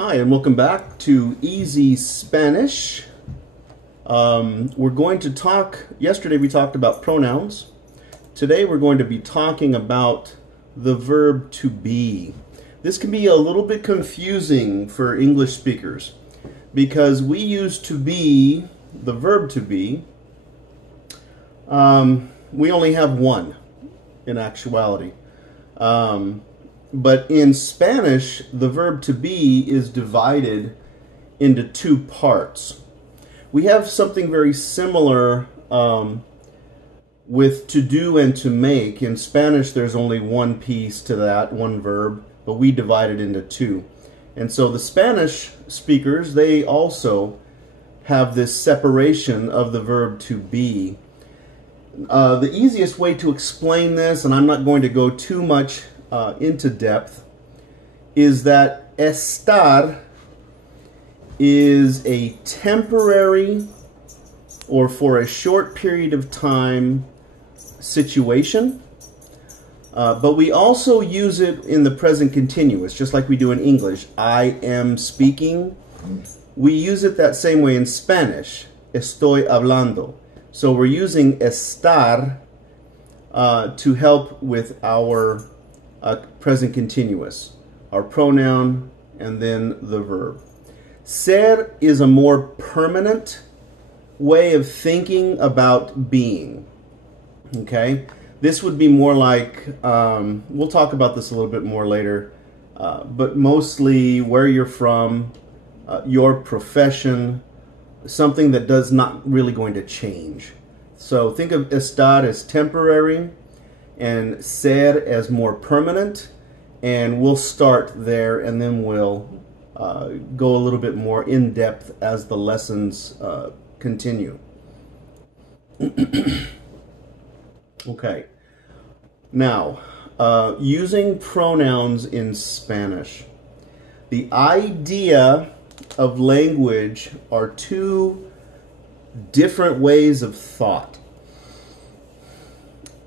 Hi, and welcome back to Easy Spanish. We're going to talk, yesterday we talked about pronouns. Today we're going to be talking about the verb to be. This can be a little bit confusing for English speakers because we use to be, the verb to be, we only have one in actuality. But in Spanish, the verb to be is divided into two parts. We have something very similar with to do and to make. In Spanish, there's only one piece to that, one verb, but we divide it into two. And so the Spanish speakers, they also have this separation of the verb to be. The easiest way to explain this, and I'm not going to go too much into depth, is that estar is a temporary or for a short period of time situation, but we also use it in the present continuous, just like we do in English. I am speaking. We use it that same way in Spanish. Estoy hablando. So we're using estar to help with our present continuous, our pronoun, and then the verb. Ser is a more permanent way of thinking about being. Okay? This would be more like, we'll talk about this a little bit more later, but mostly where you're from, your profession, something that does not really going to change. So think of estar as temporary and ser as more permanent, and we'll start there and then we'll go a little bit more in depth as the lessons continue. Okay, now using pronouns in Spanish. The idea of language are two different ways of thought.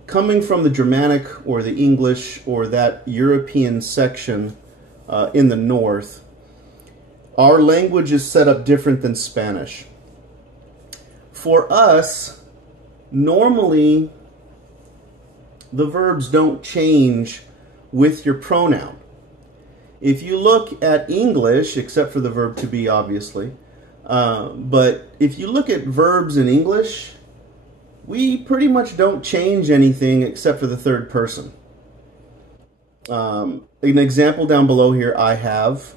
Coming from the Germanic or the English or that European section in the north, our language is set up different than Spanish. For us, normally the verbs don't change with your pronoun. If you look at English, except for the verb to be, obviously, but if you look at verbs in English, we pretty much don't change anything except for the third person. An example down below here, I have,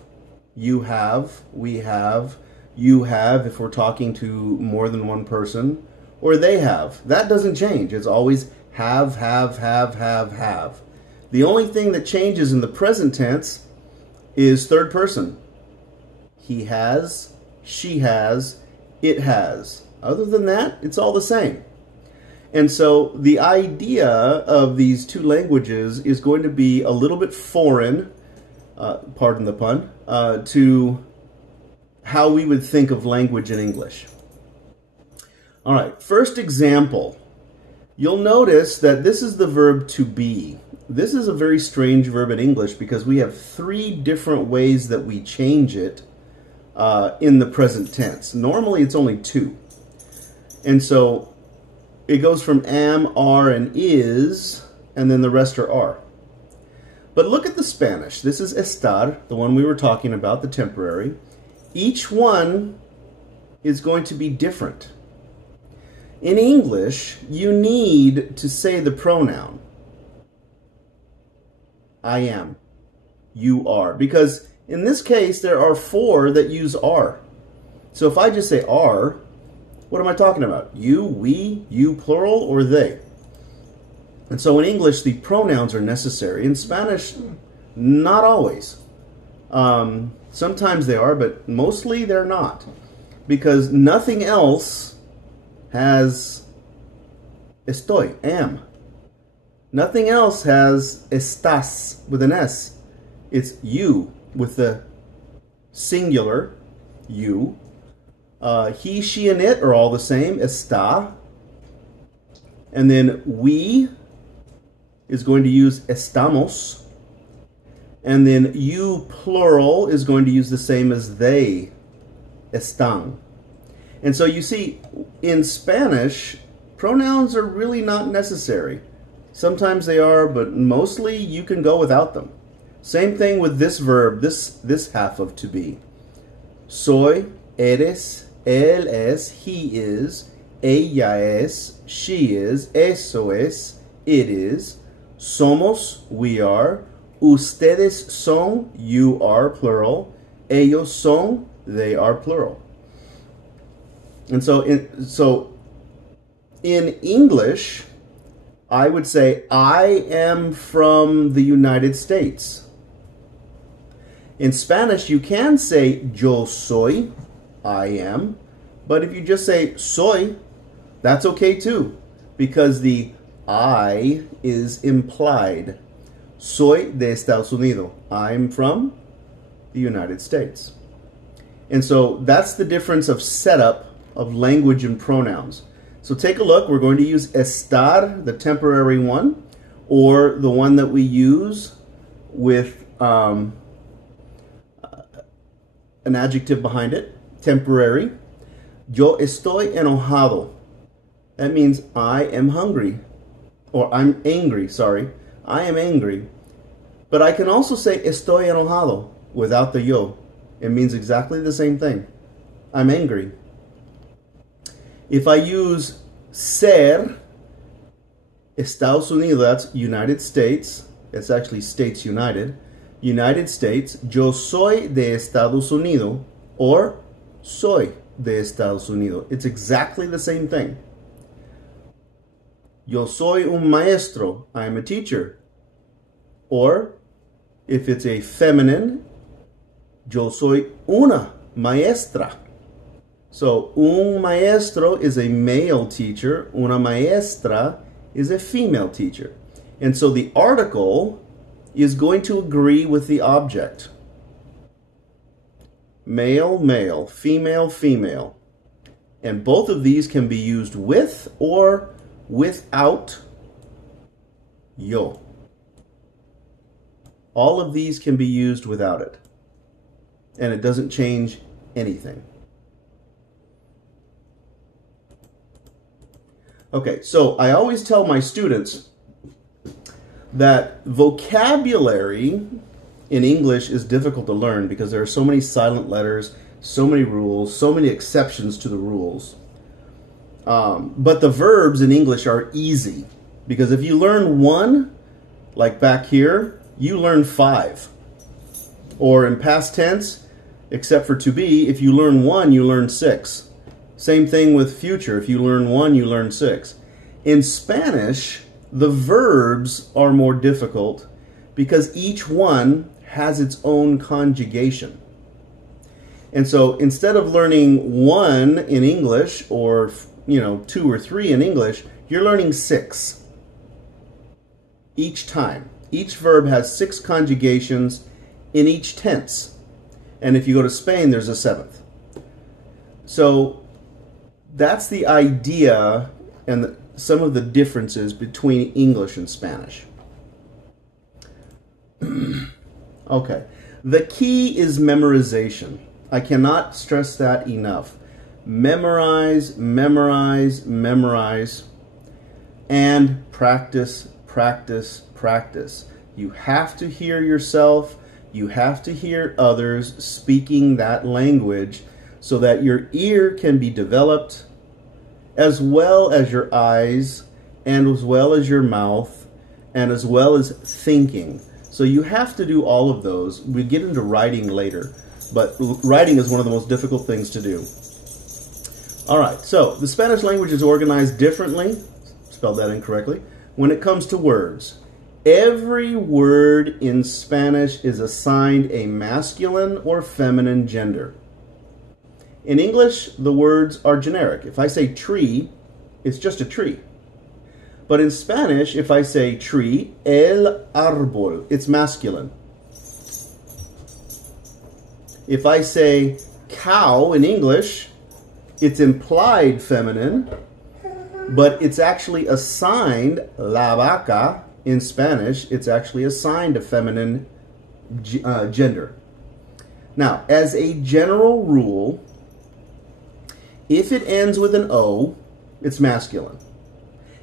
you have, we have, you have if we're talking to more than one person, or they have. That doesn't change. It's always have, have, have, have, have. The only thing that changes in the present tense is third person. He has, she has, it has. Other than that, it's all the same. And so the idea of these two languages is going to be a little bit foreign, pardon the pun, to how we would think of language in English. All right, first example. You'll notice that this is the verb to be. This is a very strange verb in English because we have three different ways that we change it in the present tense. Normally it's only two. And so it goes from am, are, and is, and then the rest are. But look at the Spanish. This is estar, the one we were talking about, the temporary. Each one is going to be different. In English, you need to say the pronoun. I am. You are. Because in this case, there are four that use are. So if I just say are, what am I talking about? You, we, you plural, or they? And so in English, the pronouns are necessary. In Spanish, not always. Sometimes they are, but mostly they're not. Because nothing else has estoy, am. Nothing else has estás with an S. It's you with the singular, you. He, she, and it are all the same, está. And then we is going to use estamos. And then you plural is going to use the same as they, están. And so you see, in Spanish, pronouns are really not necessary. Sometimes they are, but mostly you can go without them. Same thing with this verb, this half of to be. Soy, eres, él es, he is, ella es, she is, eso es, it is, somos, we are, ustedes son, you are, plural, ellos son, they are, plural. And so in English, I would say, I am from the United States. In Spanish, you can say, yo soy, I am. But if you just say, soy, that's okay too, because the I is implied. Soy de Estados Unidos. I'm from the United States. And so that's the difference of setup of language and pronouns. So take a look. We're going to use estar, the temporary one, or the one that we use with an adjective behind it, temporary. Yo estoy enojado. That means I am hungry. Or I'm angry, sorry. I am angry. But I can also say estoy enojado without the yo. It means exactly the same thing. I'm angry. If I use ser, Estados Unidos, that's United States. It's actually States United. United States, yo soy de Estados Unidos, or soy de Estados Unidos. It's exactly the same thing. Yo soy un maestro, I'm a teacher. Or, if it's a feminine, yo soy una maestra. So, un maestro is a male teacher, una maestra is a female teacher. And so the article is going to agree with the object. Male, male, female, female. And both of these can be used with or without yo. All of these can be used without it. And it doesn't change anything. Okay, so I always tell my students that vocabulary in English is difficult to learn because there are so many silent letters, so many rules, so many exceptions to the rules. But the verbs in English are easy because if you learn one, like back here, you learn 5. Or in past tense, except for to be, if you learn 1, you learn 6. Same thing with future. If you learn 1, you learn 6. In Spanish, the verbs are more difficult because each one has its own conjugation. And so instead of learning 1 in English or 2 or 3 in English, you're learning 6 each time. Each verb has 6 conjugations in each tense. And if you go to Spain, there's a 7th. So that's the idea and some of the differences between English and Spanish. Okay. The key is memorization. I cannot stress that enough. Memorize, memorize, memorize, and practice, practice, practice. You have to hear yourself, you have to hear others speaking that language so that your ear can be developed, as well as your eyes, and as well as your mouth, and as well as thinking. So you have to do all of those. We get into writing later, but writing is one of the most difficult things to do. All right, so the Spanish language is organized differently, spelled that incorrectly, when it comes to words. Every word in Spanish is assigned a masculine or feminine gender. In English, the words are generic. If I say tree, it's just a tree. But in Spanish, if I say tree, el árbol, it's masculine. If I say cow in English, it's implied feminine, but it's actually assigned, la vaca, in Spanish, it's actually assigned a feminine gender. Now, as a general rule, if it ends with an O, it's masculine.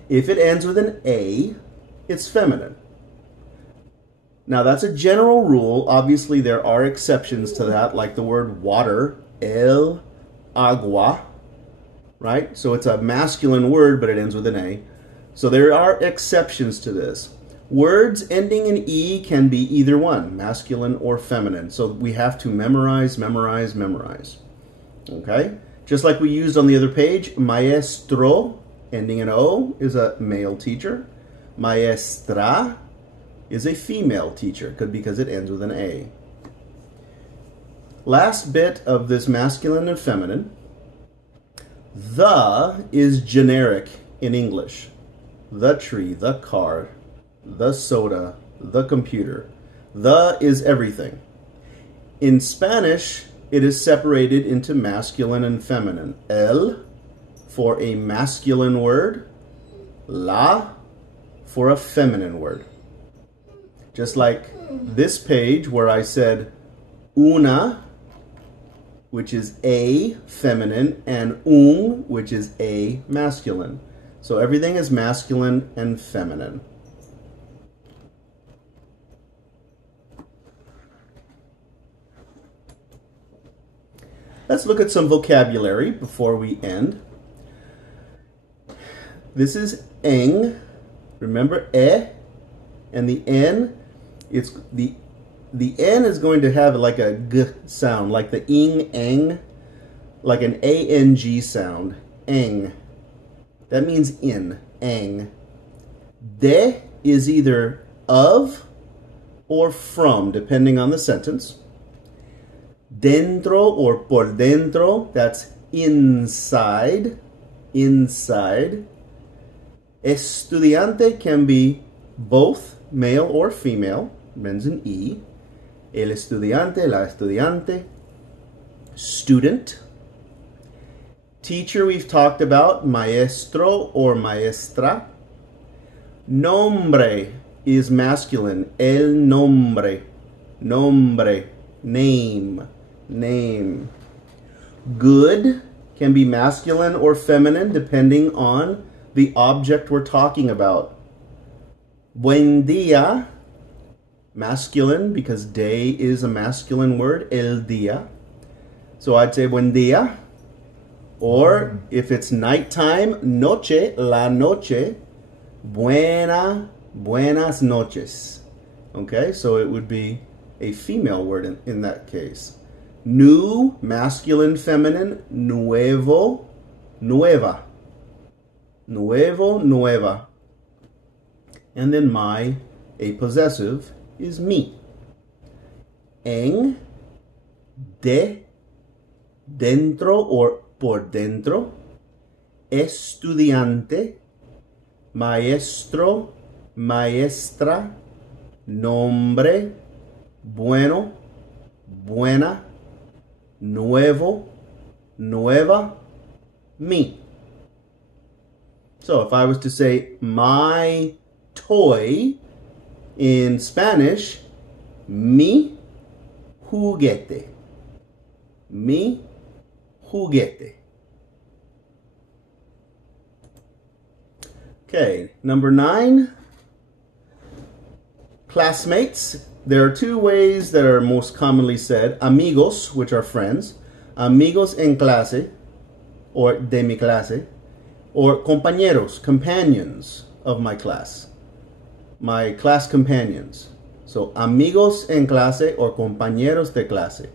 If it ends with an A, it's feminine. Now, that's a general rule. Obviously, there are exceptions to that, like the word water, el agua, right? So it's a masculine word, but it ends with an A. So there are exceptions to this. Words ending in E can be either one, masculine or feminine. So we have to memorize, memorize, memorize. Okay? Just like we used on the other page, maestro, ending in O, is a male teacher. Maestra is a female teacher, because it ends with an A. Last bit of this masculine and feminine. The is generic in English. The tree, the car, the soda, the computer. The is everything. In Spanish, it is separated into masculine and feminine. El for a masculine word, la for a feminine word. Just like this page where I said una, which is a feminine, and which is a masculine. So everything is masculine and feminine. Let's look at some vocabulary before we end. This is eng. Remember and the n. It's the n is going to have like a g sound, like the eng, like an ang sound. Eng. That means in. Eng. De is either of or from, depending on the sentence. Dentro or por dentro, that's inside. Inside. Estudiante can be both male or female, ends in E. El estudiante, la estudiante. Student. Teacher we've talked about, maestro or maestra. Nombre is masculine, el nombre. Nombre, name, name. Good can be masculine or feminine depending on the object we're talking about. Buen día, masculine because day is a masculine word, el día. So I'd say buen día. Or if it's nighttime, noche, la noche, buenas noches. Okay, so it would be a female word in that case. New, masculine, feminine, nuevo, nueva. Nuevo, nueva. And then my, a possessive, is me. En, de, dentro or por dentro. Estudiante, maestro, maestra, nombre, bueno, buena, nuevo, nueva, me. So if I was to say my toy in Spanish, mi juguete. Mi juguete. Okay, number 9, classmates. There are two ways that are most commonly said. Amigos, which are friends. Amigos en clase, or de mi clase. Or compañeros, companions of my class. My class companions. So, amigos en clase or compañeros de clase.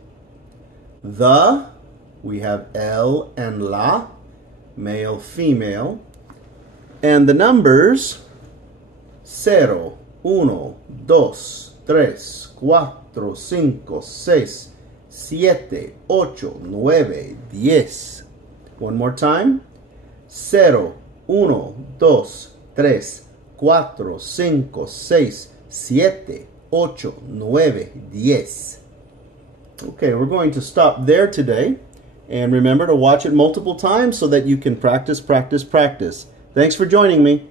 The, we have el and la, male, female. And the numbers, 0, 1, 2, 3, 4, 5, 6, 7, 8, 9, 10. One more time. 0, 1, 2, 3, 4, 5, 6, 7, 8, 9, 10. Okay, we're going to stop there today. And remember to watch it multiple times so that you can practice, practice, practice. Thanks for joining me.